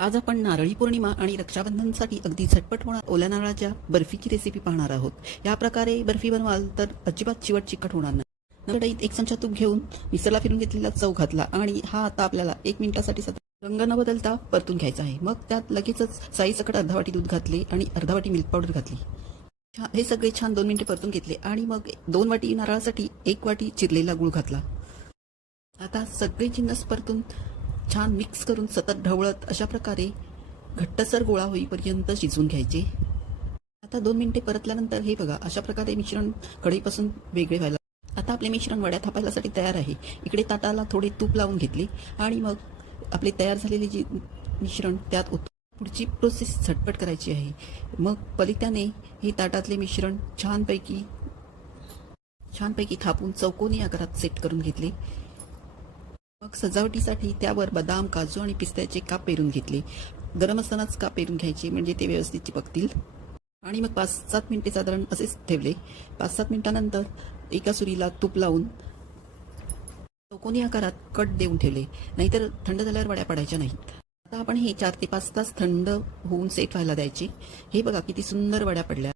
आज आपण नारळी पौर्णिमा आणि रक्षाबंधनसाठी अगदी झटपट होणार ओल्या नारळाच्या बर्फीची रेसिपी पाहणार आहोत। या प्रकारे बर्फी बनवाल तर अजिबात चिकट होणार नाही। कढईत 1 चमचा तूप घेऊन मिक्सरला फिरून घेतलेला चव घातला आणि हा आता आपल्याला 1 मिनिटासाठी रंग न बदलता परतून घ्यायचा आहे। मग त्यात लगेचच साईसकट अर्धा वाटी दूध घातले आणि अर्धा वाटी मिल्क पावडर घातली। हे सगळे छान 2 मिनिटे परतून घेतले आणि मग 2 वाटी नारळासाठी 1 वाटी चिरलेला गूळ घातला। आता सगळे जिन्नस परतून छान मिक्स करून सतत ढवळत अशा प्रकारे घट्टसर गोळा होईपर्यंत शिजवून घ्यायचे। आता 2 मिनिटे परतल्यानंतर हे बघा अशा प्रकारे मिश्रण कढईपासून वेगळे व्हायला। आता आपले मिश्रण वड्या थापायसाठी तयार आहे। इकडे ताटाला थोडे तूप लावून घेतले आणि मग आपले तयार झालेले जे मिश्रण त्यात पुढची प्रोसेस झटपट करायची आहे। मग पलित्याने हे ताटातले मिश्रण छानपैकी थापून चौकोनी आकारात सेट करून घेतले। मग सजावटीसाठी त्यावर बदाम, काजू आणि पिस्त्याचे काप पेरून घेतले। गरम असतानाच काप पेरून घ्यायचे म्हणजे ते व्यवस्थित चिपकतील। आणि मग 5-7 मिनिटे साधारण असेच ठेवले। 5-7 मिनिटांनंतर एका सुरीला तूप लावून चौकोनी आकारात कट देऊन ठेवले, नाहीतर थंड झाल्यावर वड्या पडायच्या नाहीत। आता आपण हे 4 ते 5 तास थंड होऊन सेट व्हायला द्यायचे। हे बघा किती सुंदर वड्या पडल्या।